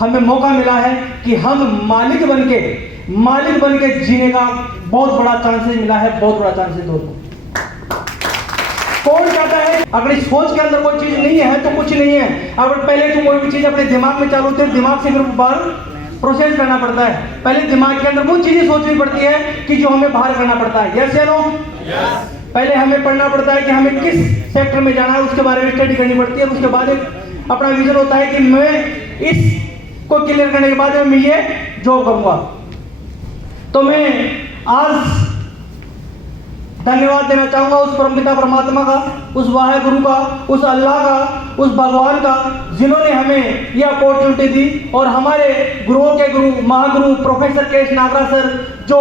हमें मौका मिला है कि हम मालिक बन के जीने का बहुत बड़ा चांसेस मिला है, बहुत बड़ा चांसेस दोस्तों। कौन चाहता है? अगर इस सोच के अंदर कोई चीज नहीं है तो कुछ नहीं है। अगर पहले तो कोई भी चीज अपने दिमाग में चालू होती है, दिमाग से फिर बाहर प्रोसेस करना पड़ता है। पहले दिमाग के अंदर वो चीजें सोचनी पड़ती है कि जो हमें बाहर करना पड़ता है। यस या नो? पहले हमें पढ़ना पड़ता है कि हमें किस सेक्टर में जाना है, उसके बारे में स्टडी करनी पड़ती है। उसके बाद एक अपना विजन होता है कि मैं इस को क्लियर करने के बाद मैं ये जॉब करूंगा। तो मैं आज धन्यवाद देना चाहूंगा उस परमपिता परमात्मा का, उस वाहे गुरु का, उस अल्लाह का, उस भगवान का, जिन्होंने हमें यह अपॉर्चुनिटी दी। और हमारे गुरुओं के गुरु महागुरु प्रोफेसर के नागरा सर, जो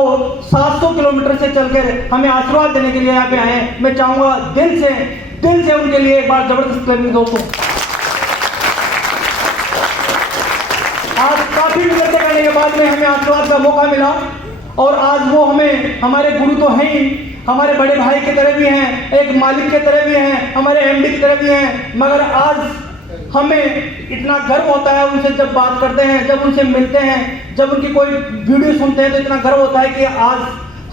700 किलोमीटर से चलकर हमें आशीर्वाद देने के लिए यहाँ पे आए हैं। मैं चाहूंगा दिल से उनके लिए एक बार जबरदस्त क्लैपिंग दोस्तों। आज काफी मेहनत करने के बाद में हमें आशीर्वाद का मौका मिला, और आज वो हमारे गुरु तो हैं ही, हमारे बड़े भाई की तरह भी हैं, एक मालिक की तरह भी हैं, हमारे एमडी की तरह भी हैं। मगर आज हमें इतना गर्व होता है उनसे जब बात करते हैं, जब उनसे मिलते हैं, जब उनकी कोई वीडियो सुनते हैं, तो इतना गर्व होता है कि आज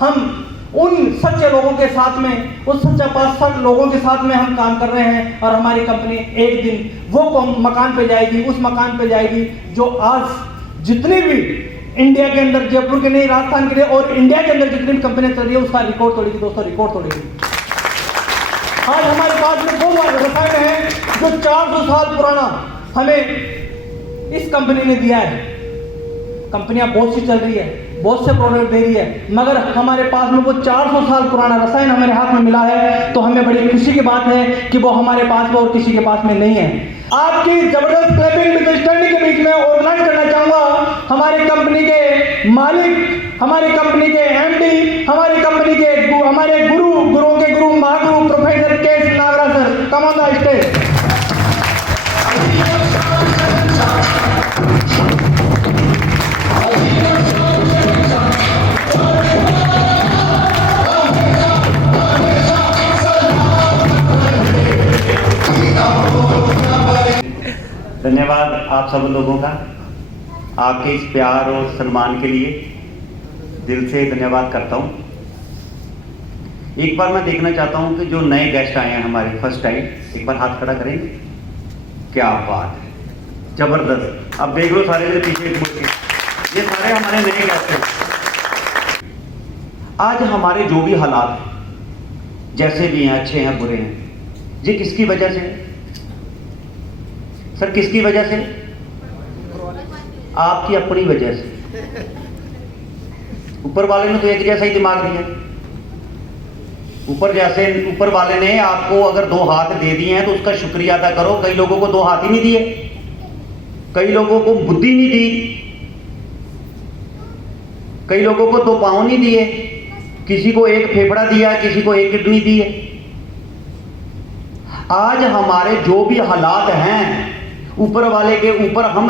हम उन सच्चे लोगों के साथ में, उस सच्चा पास लोगों के साथ में हम काम कर रहे हैं। और हमारी कंपनी एक दिन वो मकान पे जाएगी, उस मकान पे जाएगी जो आज जितनी भी इंडिया के अंदर, जयपुर के नहीं, राजस्थान के लिए और इंडिया के अंदर जितनी भी कंपनियां चल रही है, उसका रिकॉर्ड तोड़ेगी दोस्तों, रिकॉर्ड तोड़ेगी। आज हमारे पास में वो रसायन है जो 400 साल पुराना हमें इस कंपनी ने दिया है। कंपनियां बहुत सी चल रही है, बहुत से प्रोडक्ट दे रही है, मगर हमारे पास में वो 400 साल पुराना रसायन हमारे हाथ में मिला है। तो हमें बड़ी खुशी की बात है कि वो हमारे पास में और किसी के पास में नहीं है। आपकी जबरदस्त क्लैपिंग विद स्टैंडिंग के बीच में ऑर्गेनाइज करना चाहूंगा हमारी कंपनी के मालिक, हमारी कंपनी के एमडी, हमारी कंपनी के हमारे गुरुओं के गुरु महागुरु professor K Nagara sir. Come on the stage. धन्यवाद आप सब लोगों का, आपके इस प्यार और सम्मान के लिए दिल से धन्यवाद करता हूँ। एक बार मैं देखना चाहता हूँ कि जो नए गेस्ट आए हैं हमारे फर्स्ट टाइम, एक बार हाथ खड़ा करेंगे। क्या बात है, जबरदस्त। अब देख लो सारे मेरे पीछे मुड़ के, ये सारे हमारे नए गेस्ट हैं। आज हमारे जो भी हालात जैसे भी हैं, अच्छे हैं बुरे हैं, ये किसकी वजह से है सर? किसकी वजह से? आपकी अपनी वजह से। ऊपर वाले ने तो एक जैसा ही दिमाग दिया। ऊपर वाले ने आपको अगर 2 हाथ दे दिए हैं तो उसका शुक्रिया अदा करो। कई लोगों को 2 हाथ ही नहीं दिए, कई लोगों को बुद्धि नहीं दी, कई लोगों को 2 पांव नहीं दिए, किसी को 1 फेफड़ा दिया, किसी को 1 किडनी दी है। आज हमारे जो भी हालात हैं, ऊपर वाले के ऊपर हम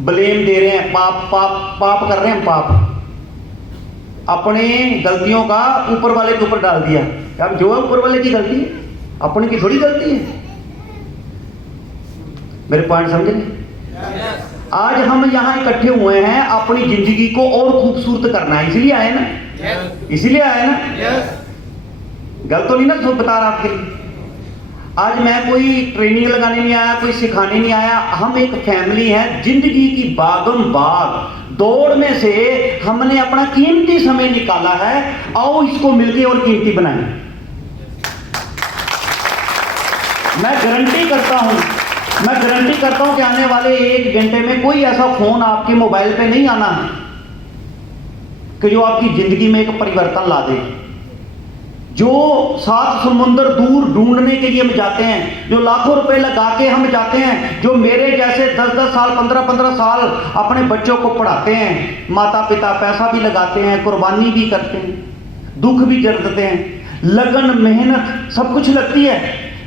ब्लेम दे रहे हैं, पाप कर रहे हैं। पाप अपने गलतियों का ऊपर वाले के ऊपर डाल दिया। अब जो है ऊपर वाले की गलती है, अपने की थोड़ी गलती है। मेरे पॉइंट समझे? आज हम यहाँ इकट्ठे हुए हैं अपनी जिंदगी को और खूबसूरत करना है, इसलिए आए ना, इसलिए आए ना। गलत तो नहीं ना बता रहा आपके लिए। आज मैं कोई ट्रेनिंग लगाने नहीं आया, कोई सिखाने नहीं आया। हम एक फैमिली है, जिंदगी की भागम भाग दौड़ में से हमने अपना कीमती समय निकाला है। आओ इसको मिलके और कीमती बनाएं। मैं गारंटी करता हूं कि आने वाले 1 घंटे में कोई ऐसा फोन आपके मोबाइल पे नहीं आना है कि जो आपकी जिंदगी में एक परिवर्तन ला दे। जो 7 समुंदर दूर ढूंढने के लिए हम जाते हैं, जो लाखों रुपए लगा के हम जाते हैं, जो मेरे जैसे 10-10 साल 15-15 साल अपने बच्चों को पढ़ाते हैं, माता पिता पैसा भी लगाते हैं, कुर्बानी भी करते हैं, दुख भी जरते हैं, लगन मेहनत सब कुछ लगती है,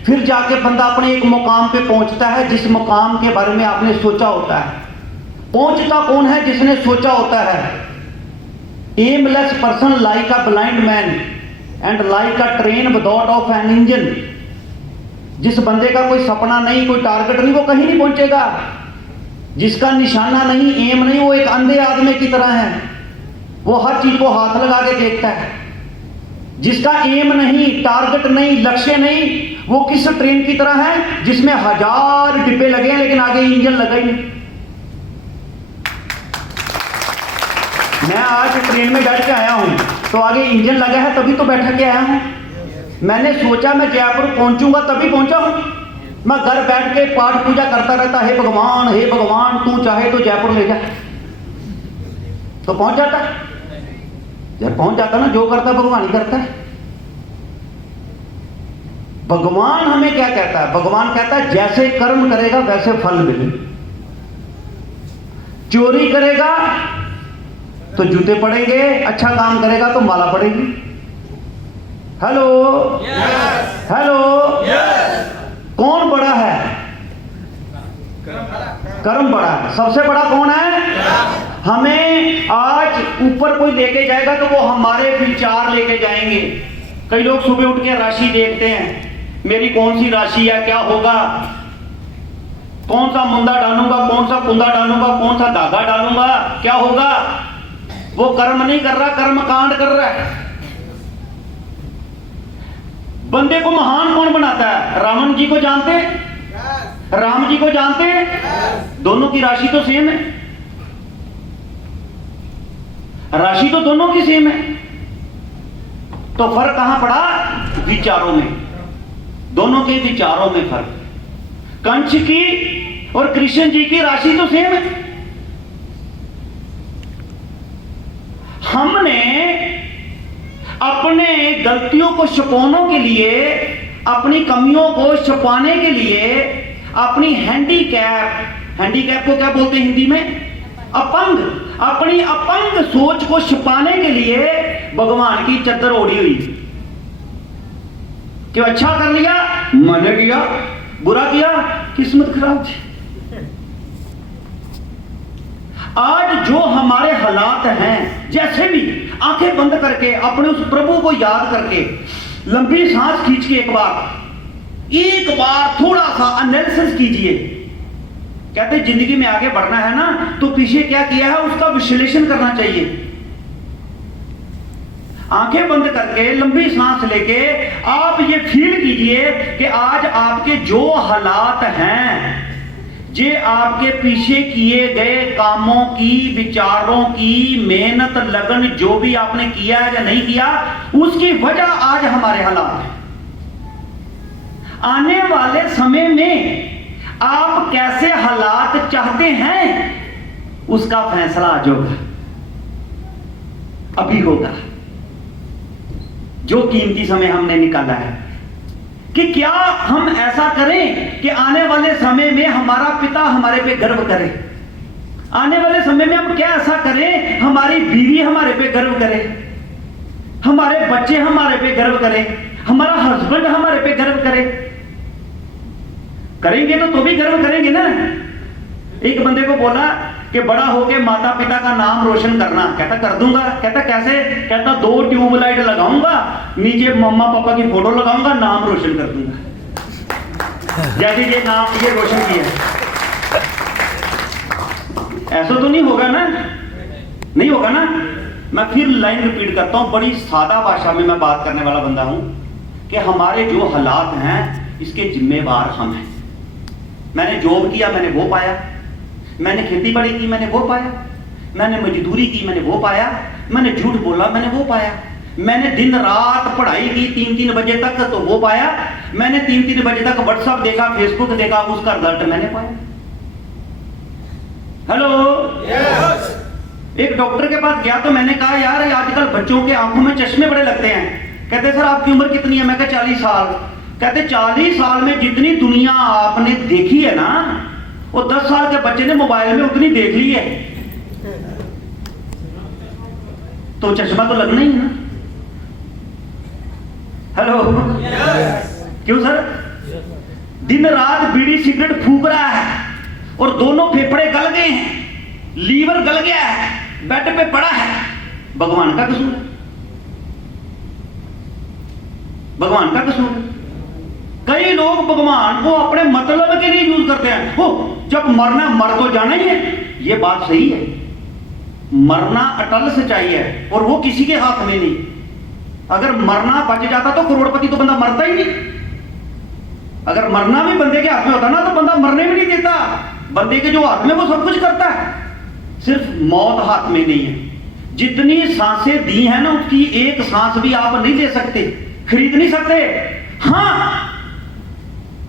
फिर जाके बंदा अपने एक मुकाम पे पहुंचता है जिस मुकाम के बारे में आपने सोचा होता है। पहुंचता कौन है? जिसने सोचा होता है। Aimless person like a blind man and like a train without of an engine. जिस बंदे का कोई सपना नहीं, कोई टारगेट नहीं, वो कहीं नहीं पहुंचेगा। जिसका निशाना नहीं, एम नहीं, वो एक अंधे आदमी की तरह है। वो हर चीज को हाथ लगा के देखता है। जिसका एम नहीं, टारगेट नहीं, लक्ष्य नहीं, वो किस ट्रेन की तरह है जिसमें 1000 डिब्बे लगे हैं लेकिन आगे इंजन लगा ही नहीं। मैं आज ट्रेन में बैठ के आया हूं तो आगे इंजन लगा है तभी तो बैठ के आया हूं। मैंने सोचा मैं जयपुर पहुंचूंगा तभी पहुंचा हूं। मैं घर बैठ के पाठ पूजा करता रहता, हे भगवान तू चाहे तो जयपुर ले जा, तो पहुंच जाता। यार पहुंच जाता ना, जो करता भगवान ही करता है। भगवान हमें क्या कहता है? भगवान कहता है जैसे कर्म करेगा वैसे फल मिले। चोरी करेगा तो जूते पड़ेंगे, अच्छा काम करेगा तो माला पड़ेगी। हेलो हेलो, कौन बड़ा है? कर्म बड़ा है। सबसे बड़ा कौन है? हमें आज ऊपर कोई लेके जाएगा तो वो हमारे विचार लेके जाएंगे। कई लोग सुबह उठ के राशि देखते हैं, मेरी कौन सी राशि है, क्या होगा, कौन सा मुंदा डालूंगा, कौन सा कुंदा डालूंगा, कौन सा धागा डालूंगा, क्या होगा। वो कर्म नहीं कर रहा, कर्म कांड कर रहा है। बंदे को महान कौन बनाता है? रावण जी को जानते हैं, राम जी को जानते हैं। दोनों की राशि तो सेम है, राशि तो दोनों की सेम है, तो फर्क कहां पड़ा? विचारों में। दोनों के विचारों में फर्क। कंस की और कृष्ण जी की राशि तो सेम है। हमने अपने गलतियों को छुपाने के लिए, अपनी कमियों को छुपाने के लिए, अपनी हैंडीकैप को क्या बोलते हैं हिंदी में? अपंग। अपनी अपंग सोच को छुपाने के लिए भगवान की चद्दर ओढ़ी हुई। क्यों? अच्छा कर लिया मैंने किया, बुरा किया किस्मत खराब थी। आज जो हमारे हालात हैं, जैसे भी आंखें बंद करके अपने उस प्रभु को याद करके लंबी सांस खींच के एक बार थोड़ा सा एनालिसिस कीजिए। कहते जिंदगी में आगे बढ़ना है ना तो पीछे क्या किया है उसका विश्लेषण करना चाहिए। आंखें बंद करके लंबी सांस लेके आप ये फील कीजिए कि आज आपके जो हालात हैं, जे आपके पीछे किए गए कामों की, विचारों की, मेहनत, लगन, जो भी आपने किया है या नहीं किया, उसकी वजह आज हमारे हालात हैं। आने वाले समय में आप कैसे हालात चाहते हैं उसका फैसला आज होगा, अभी होगा। जो कीमती समय हमने निकाला है कि क्या हम ऐसा करें कि आने वाले समय में हमारा पिता हमारे पे गर्व करे। आने वाले समय में हम क्या ऐसा करें हमारी बीवी हमारे पे गर्व करे, हमारे बच्चे हमारे पे गर्व करें, हमारा हस्बैंड हमारे पे गर्व करे। करेंगे तो भी गर्व करेंगे ना। एक बंदे को बोला कि बड़ा होके माता पिता का नाम रोशन करना। कहता कर दूंगा। कहता कैसे? कहता 2 ट्यूबलाइट लगाऊंगा, नीचे मम्मा पापा की फोटो लगाऊंगा, नाम रोशन कर दूंगा। जैसे ये नाम ये रोशन किया। ऐसा तो नहीं होगा ना, नहीं होगा ना। मैं फिर लाइन रिपीट करता हूं, बड़ी सादा भाषा में मैं बात करने वाला बंदा हूं कि हमारे जो हालात हैं इसके जिम्मेवार हम हैं। मैंने जॉब किया, मैंने वो पाया। मैंने खेती बाड़ी की, मैंने वो पाया। मैंने मजदूरी की, मैंने वो पाया। मैंने झूठ बोला, मैंने वो पाया। मैंने दिन रात पढ़ाई की 3-3 बजे तक, तो वो पाया। मैंने 3-3 बजे तक व्हाट्सएप देखा, फेसबुक देखा, उसका रिजल्ट मैंने पाया। Hello yes. एक डॉक्टर के पास गया तो मैंने कहा यार आजकल बच्चों के आंखों में चश्मे बड़े लगते हैं। कहते सर आपकी उम्र कितनी है? मैं कहा 40 साल। कहते 40 साल में जितनी दुनिया आपने देखी है ना, वो 10 साल के बच्चे ने मोबाइल में उतनी देख ली है, तो चश्मा तो लगना ही है ना। Hello yes. क्यों सर? दिन रात बीड़ी सिगरेट फूक रहा है और दोनों फेफड़े गल गए हैं, लीवर गल गया है, बेड पे पड़ा है। भगवान का कसूर है, भगवान का कसूर है। कई लोग भगवान को अपने मतलब के लिए यूज करते हैं। हो जब मरना मर तो जाना ही है, ये बात सही है, मरना अटल सच्चाई है और वो किसी के हाथ में नहीं। अगर मरना बच जाता तो करोड़पति तो बंदा मरता ही नहीं। अगर मरना भी बंदे के हाथ में होता ना तो बंदा मरने भी नहीं देता। बंदे के जो हाथ में वो सब कुछ करता है, सिर्फ मौत हाथ में नहीं है। जितनी सांसें दी हैं ना उसकी एक सांस भी आप नहीं ले सकते, खरीद नहीं सकते। हाँ,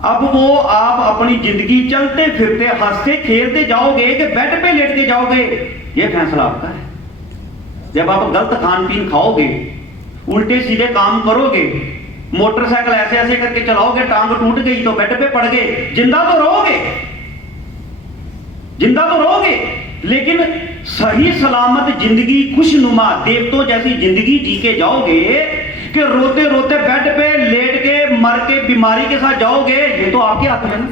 अब वो आप अपनी जिंदगी चलते फिरते हंसते खेलते जाओगे कि बेड पे लेट के जाओगे, ये फैसला आपका है। जब आप गलत खान पीन खाओगे, उल्टे सीधे काम करोगे, मोटरसाइकिल ऐसे ऐसे करके चलाओगे, टांग टूट गई तो बेड पे पड़ गए, जिंदा तो रहोगे, जिंदा तो रहोगे, लेकिन सही सलामत जिंदगी खुशनुमा देवतों जैसी जिंदगी जी के जाओगे कि रोते रोते बेड पे लेट के मर के बीमारी के साथ जाओगे, ये तो आपके हाथ में ना।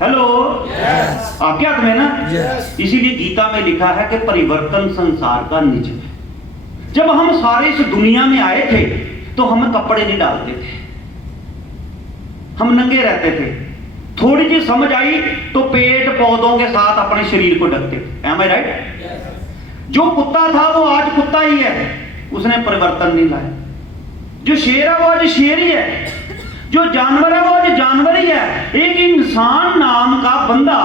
हेलो, आपके हाथ में ना। इसीलिए गीता में लिखा है कि परिवर्तन संसार का निज है। जब हम सारे इस दुनिया में आए थे तो हम कपड़े नहीं डालते थे, हम नंगे रहते थे। थोड़ी सी समझ आई तो पेड़ पौधों के साथ अपने शरीर को ढकते थे। Am I right? जो कुत्ता था वो आज कुत्ता ही है, उसने परिवर्तन नहीं लाया। जो शेर है वो आज शेर ही है, जो जानवर है वो आज जानवर ही है। एक इंसान नाम का बंदा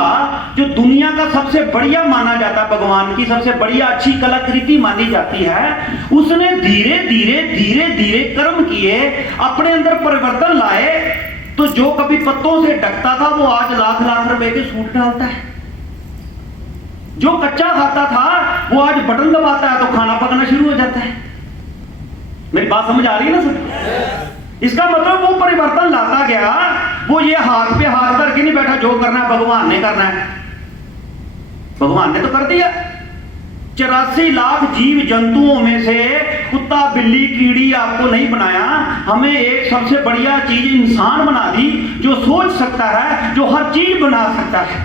जो दुनिया का सबसे बढ़िया माना जाता है, भगवान की सबसे बढ़िया अच्छी कलाकृति मानी जाती है, उसने धीरे धीरे धीरे धीरे कर्म किए, अपने अंदर परिवर्तन लाए। तो जो कभी पत्तों से ढकता था वो आज लाख लाख रुपए के सूट डालता है। जो कच्चा खाता था वो आज बटन दबाता है तो खाना पकाना शुरू हो जाता है। मेरी बात समझ आ रही है ना सर? इसका मतलब वो परिवर्तन लाता गया। वो ये हाथ पे हाथ करके नहीं बैठा, जो करना है भगवान ने करना है, भगवान ने तो कर दिया। 84 लाख जीव जंतुओं में से कुत्ता बिल्ली कीड़ी आपको नहीं बनाया, हमें एक सबसे बढ़िया चीज इंसान बना दी, जो सोच सकता है, जो हर चीज बना सकता है,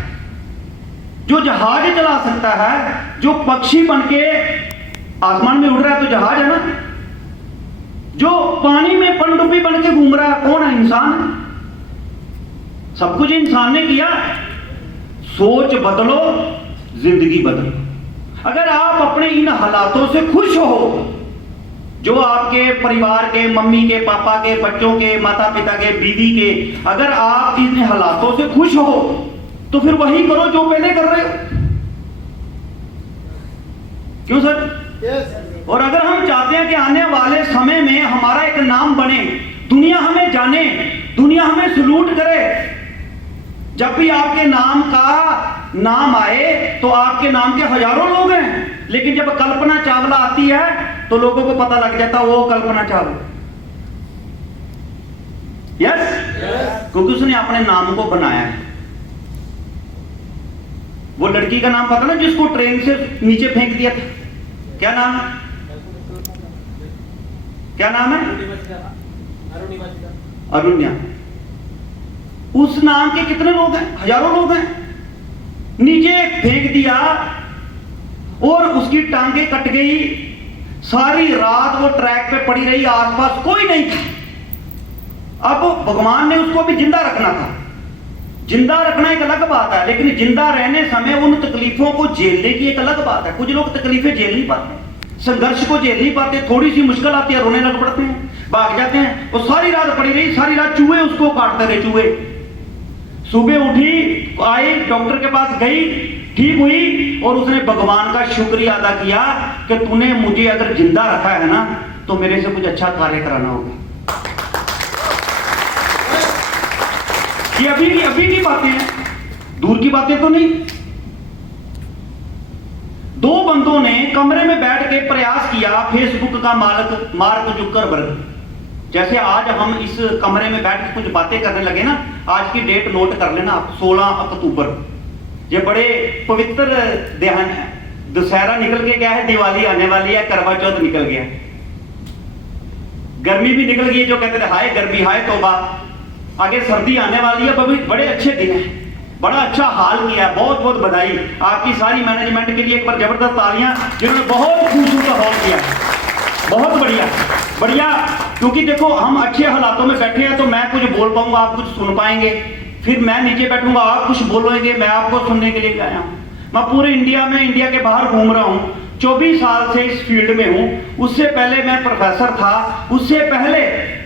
जो जहाज चला सकता है, जो पक्षी बनके आसमान में उड़ रहा है तो जहाज है ना, जो पानी में पनडुब्बी बन के घूम रहा है, कौन है? इंसान। सब कुछ इंसान ने किया। सोच बदलो, जिंदगी बदलो। अगर आप अपने इन हालातों से खुश हो, जो आपके परिवार के, मम्मी के, पापा के, बच्चों के, माता पिता के, बीवी के, अगर आप इन हालातों से खुश हो तो फिर वही करो जो पहले कर रहे हो। क्यों सर? और अगर हम चाहते हैं कि आने वाले समय में हमारा एक नाम बने, दुनिया हमें जाने, दुनिया हमें सलूट करे, जब भी आपके नाम का नाम आए तो आपके नाम के हजारों लोग हैं, लेकिन जब कल्पना चावला आती है तो लोगों को पता लग जाता वो कल्पना चावला। यस, क्योंकि उसने अपने नाम को बनाया है। वो लड़की का नाम पता ना जिसको ट्रेन से नीचे फेंक दिया था, क्या नाम? क्या नाम है? अरुण्या। उस नाम के कितने लोग हैं? हजारों लोग हैं। नीचे फेंक दिया और उसकी टांगे कट गई। सारी रात वो ट्रैक पे पड़ी रही, आसपास कोई नहीं था। अब भगवान ने उसको भी जिंदा रखना था। जिंदा रखना एक अलग बात है, लेकिन जिंदा रहने समय उन तकलीफों को झेलने की एक अलग बात है। कुछ लोग तकलीफें झेल नहीं पाते, संघर्ष को झेल नहीं पाते, थोड़ी सी मुश्किल आती है रोने लग पड़ते हैं, भाग जाते हैं। वो सारी रात पड़ी रही, सारी रात चूहे उसको काटते रहे, चूहे। सुबह उठी, आई, डॉक्टर के पास गई, ठीक हुई और उसने भगवान का शुक्रिया अदा किया कि तूने मुझे अगर जिंदा रखा है ना तो मेरे से कुछ अच्छा कार्य कराना होगा। ये अभी की बातें हैं, दूर की बातें तो नहीं। दो बंदों ने कमरे में बैठ के प्रयास किया, फेसबुक का मालिक मार्क जुकरबर्ग। जैसे आज हम इस कमरे में बैठ के कुछ बातें करने लगे ना, आज की डेट नोट कर लेना आप, 16 अक्टूबर। ये बड़े पवित्र ध्यान है। दशहरा निकल के गया है, दिवाली आने वाली है, करवा चौथ निकल गया, गर्मी भी निकल गई। जो कहते थे हाय गर्मी, हाय तौबा, आगे सर्दी आने वाली है। बड़े अच्छे दिन है, बड़ा अच्छा हाल किया, बहुत बहुत बधाई आपकी सारी मैनेजमेंट के लिए। एक बार जबरदस्त तालियां, जिन्होंने बहुत खूबसूरत हाल किया। बहुत बढ़िया बढ़िया। क्योंकि देखो हम अच्छे हालातों में बैठे हैं, तो मैं कुछ बोल पाऊंगा, आप कुछ सुन पाएंगे। फिर मैं नीचे बैठूंगा, आप कुछ बोलोगे, मैं आपको सुनने के लिए आया हूं। मैं पूरे इंडिया में, इंडिया के बाहर घूम रहा हूं, 24 साल से इस फील्ड में हूं। उससे पहले मैं प्रोफेसर था, उससे पहले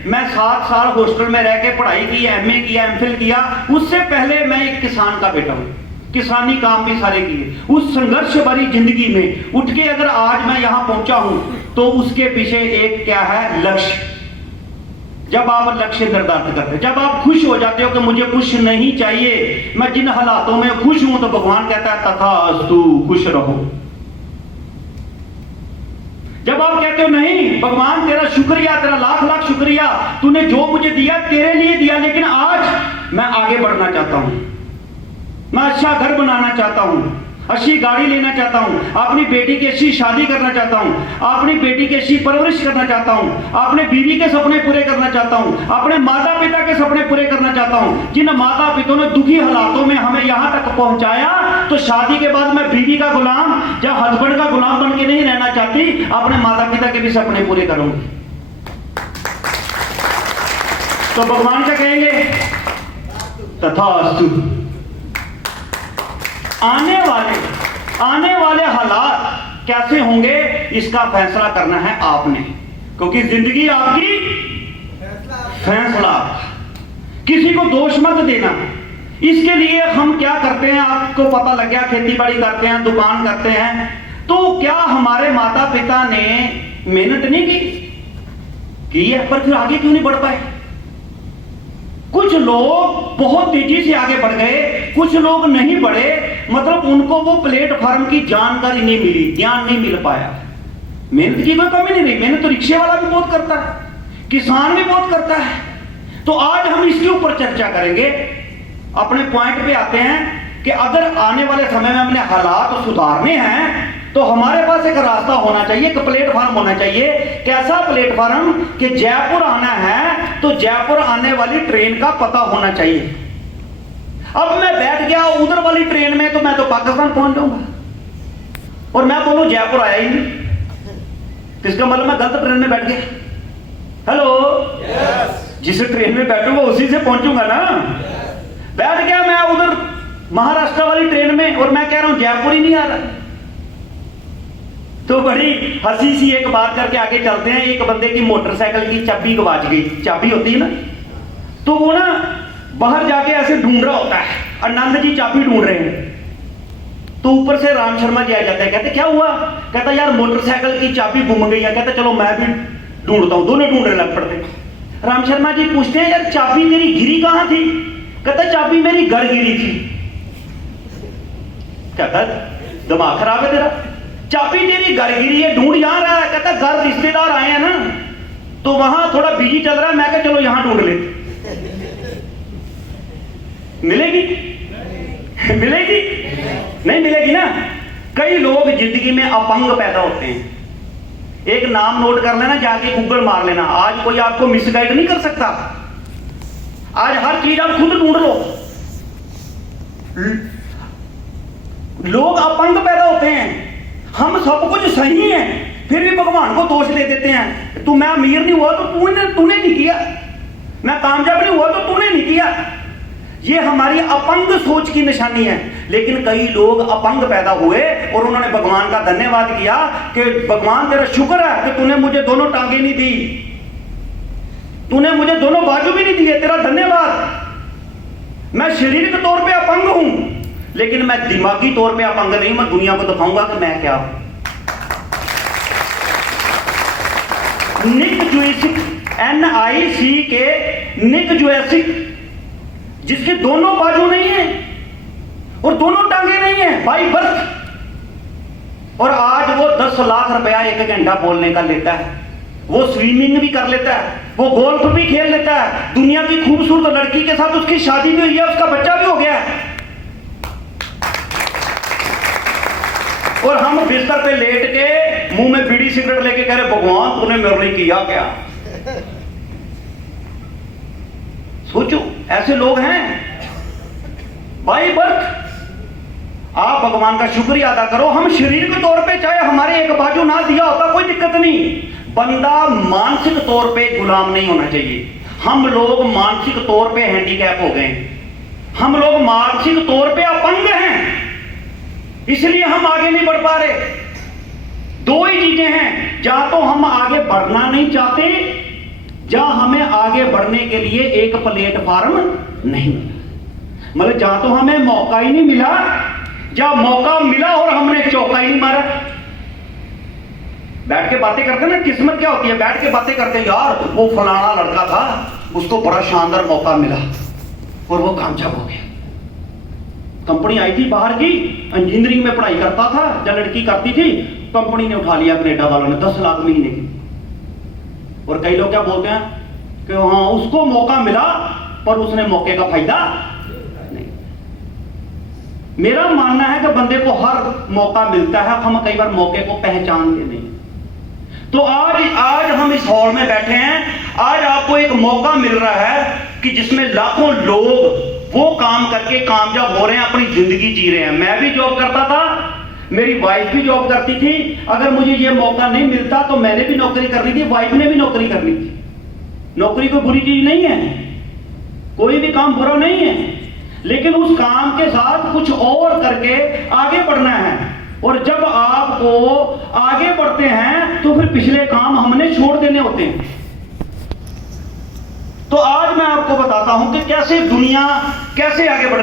मैं 7 साल हॉस्टल में रह के पढ़ाई की, MA किया, MPhil किया। उससे पहले मैं एक किसान का बेटा हूं, किसानी काम भी सारे किए। उस संघर्ष भरी जिंदगी में उठ के अगर आज मैं यहां पहुंचा हूं, तो उसके पीछे एक क्या है, लक्ष्य। जब आप लक्ष्य निर्धारित करते हैं, जब आप खुश हो जाते हो कि मुझे कुछ नहीं चाहिए, मैं जिन हालातों में खुश हूं, तो भगवान कहता है तथास्तु, खुश रहो। जब आप कहते हो नहीं भगवान तेरा शुक्रिया, तेरा लाख लाख शुक्रिया, तूने जो मुझे दिया तेरे लिए दिया, लेकिन आज मैं आगे बढ़ना चाहता हूं, मैं अच्छा घर बनाना चाहता हूं, अच्छी गाड़ी लेना चाहता हूं, अपनी बेटी की अच्छी शादी करना चाहता हूं, अपनी बेटी की अच्छी परवरिश करना चाहता हूं, अपने बीवी के सपने पूरे करना चाहता हूं, अपने माता पिता के सपने पूरे करना चाहता हूं। जिन माता पिता ने दुखी हालातों में हमें यहां तक पहुंचाया, तो शादी के बाद मैं बीवी का गुलाम या हस्बैंड का गुलाम बन के नहीं रहना चाहती, अपने माता पिता के भी सपने पूरे करूंगी। तो भगवान क्या कहेंगे, तथास्तु। आने वाले हालात कैसे होंगे, इसका फैसला करना है आपने, क्योंकि जिंदगी आपकी, फैसला। किसी को दोष मत देना। इसके लिए हम क्या करते हैं, आपको पता लग गया, खेती बाड़ी करते हैं, दुकान करते हैं, तो क्या हमारे माता पिता ने मेहनत नहीं की है, पर फिर आगे क्यों नहीं बढ़ पाए? कुछ लोग बहुत तेजी से आगे बढ़ गए, कुछ लोग नहीं बढ़े, मतलब उनको वो प्लेटफॉर्म की जानकारी नहीं मिली, ज्ञान नहीं मिल पाया। मेहनत की कोई कमी नहीं रही, मेहनत तो रिक्शे वाला भी बहुत करता है, किसान भी बहुत करता है। तो आज हम इसके ऊपर चर्चा करेंगे, अपने पॉइंट पे आते हैं कि अगर आने वाले समय में हमने हालात सुधारने हैं, तो हमारे पास एक रास्ता होना चाहिए, एक प्लेटफॉर्म होना चाहिए। कैसा प्लेटफॉर्म कि जयपुर आना है तो जयपुर आने वाली ट्रेन का पता होना चाहिए। अब मैं बैठ गया उधर वाली ट्रेन में, तो मैं तो पाकिस्तान पहुंच जाऊंगा, और मैं बोलूं जयपुर आया ही नहीं, तो इसका मतलब मैं गलत ट्रेन में बैठ गया। हेलो, जिस ट्रेन में बैठूंगा उसी से पहुंचूंगा ना। बैठ गया मैं उधर महाराष्ट्र वाली ट्रेन में, और मैं कह रहा हूं जयपुर ही नहीं आ रहा। तो बड़ी हंसी सी एक बात करके आगे चलते हैं। एक बंदे की मोटरसाइकिल की चाबी गवाच गई, चाबी होती है ना, तो वो ना बाहर जाके ऐसे ढूंढ रहा होता है, आनंद जी चाबी ढूंढ रहे हैं। तो ऊपर से राम शर्मा जी आ जाते हैं, कहते क्या हुआ? कहता यार मोटरसाइकिल की चाबी गुम गई है। कहता चलो मैं भी ढूंढता हूं। दोनों ढूंढने लग पड़ते। राम शर्मा जी पूछते हैं यार चाबी तेरी गिरी कहां थी? कहता चाबी मेरी घर गिरी थी। कहता दिमाग खराब है तेरा, चाबी तेरी घर गिरी है, ढूंढ यहां रहा है। कहता घर रिश्तेदार आए हैं ना, तो वहां थोड़ा बिजी चल रहा है, मैं कहा चलो यहां ढूंढ लेते। मिलेगी? मिलेगी? नहीं मिलेगी ना। कई लोग जिंदगी में अपंग पैदा होते हैं। एक नाम नोट कर लेना, जाके गूगल मार लेना, आज कोई आपको मिसगाइड नहीं कर सकता। आज हर चीज आप खुद ढूंढ लो। लोग अपंग पैदा होते हैं। हम सब कुछ सही है, फिर भी भगवान को दोष दे देते हैं। तू, मैं अमीर नहीं हुआ तो तूने नहीं किया, मैं कामयाब नहीं हुआ तो तूने नहीं किया। ये हमारी अपंग सोच की निशानी है। लेकिन कई लोग अपंग पैदा हुए और उन्होंने भगवान का धन्यवाद किया कि भगवान तेरा शुक्र है कि तूने मुझे दोनों टांगे नहीं दी, तूने मुझे दोनों बाजू भी नहीं दिए, तेरा धन्यवाद। मैं शारीरिक तौर पे अपंग हूं, लेकिन मैं दिमागी तौर पे अपंग नहीं। मैं दुनिया को दिखाऊंगा कि मैं क्या हूं। निक जुएसिक, NIC के निक जुएसिक, जिसके दोनों बाजू नहीं है और दोनों टांगे नहीं है, बाई बर्थ। और आज वो 10 लाख रुपया 1 घंटा बोलने का लेता है। वो स्विमिंग भी कर लेता है, वो गोल्फ भी खेल लेता है, दुनिया की खूबसूरत लड़की के साथ उसकी शादी भी हुई है, उसका बच्चा भी हो गया है। और हम बिस्तर पे लेट के मुंह में बीड़ी सिगरेट लेके कह रहे भगवान तूने मेरे लिए किया क्या? सोचो, ऐसे लोग हैं बाई बर्थ। आप भगवान का शुक्रिया अदा करो। हम शरीर के तौर पे चाहे हमारे एक बाजू ना दिया होता कोई दिक्कत नहीं, बंदा मानसिक तौर पे गुलाम नहीं होना चाहिए। हम लोग मानसिक तौर पे हैंडीकैप हो गए, हम लोग मानसिक तौर पे अपंग हैं, इसलिए हम आगे नहीं बढ़ पा रहे। दो ही चीजें हैं, या तो हम आगे बढ़ना नहीं चाहते, या हमें आगे बढ़ने के लिए एक प्लेटफॉर्म नहीं मिला। मतलब या तो हमें मौका ही नहीं मिला, या मौका मिला और हमने चौका ही नहीं मारा। बैठ के बातें करते ना, किस्मत क्या होती है, बैठ के बातें करते हैं, यार वो फलाना लड़का था, उसको बड़ा शानदार मौका मिला और वो कामयाब हो गया। कंपनी आई थी बाहर की, इंजीनियरिंग में पढ़ाई करता था, या लड़की करती थी, कंपनी ने उठा लिया कनेडा वालों ने 10 लाख महीने की। और कई लोग क्या बोलते हैं कि हाँ उसको मौका मिला पर उसने मौके का फायदा नहीं। मेरा मानना है कि बंदे को हर मौका मिलता है, हम कई बार मौके को पहचानते नहीं। तो आज हम इस हॉल में बैठे हैं, आज आपको एक मौका मिल रहा है कि जिसमें लाखों लोग वो काम करके कामयाब हो रहे हैं, अपनी जिंदगी जी रहे हैं। मैं भी जॉब करता था, मेरी वाइफ भी जॉब करती थी। अगर मुझे ये मौका नहीं मिलता तो मैंने भी नौकरी करनी थी, वाइफ ने भी नौकरी करनी थी। नौकरी कोई बुरी चीज नहीं है, कोई भी काम बुरा नहीं है, लेकिन उस काम के साथ कुछ और करके आगे बढ़ना है। और जब आपको आगे बढ़ते हैं तो फिर पिछले काम हमने छोड़ देने होते हैं। तो आज मैं आपको बताता हूं कि कैसे दुनिया कैसे आगे बढ़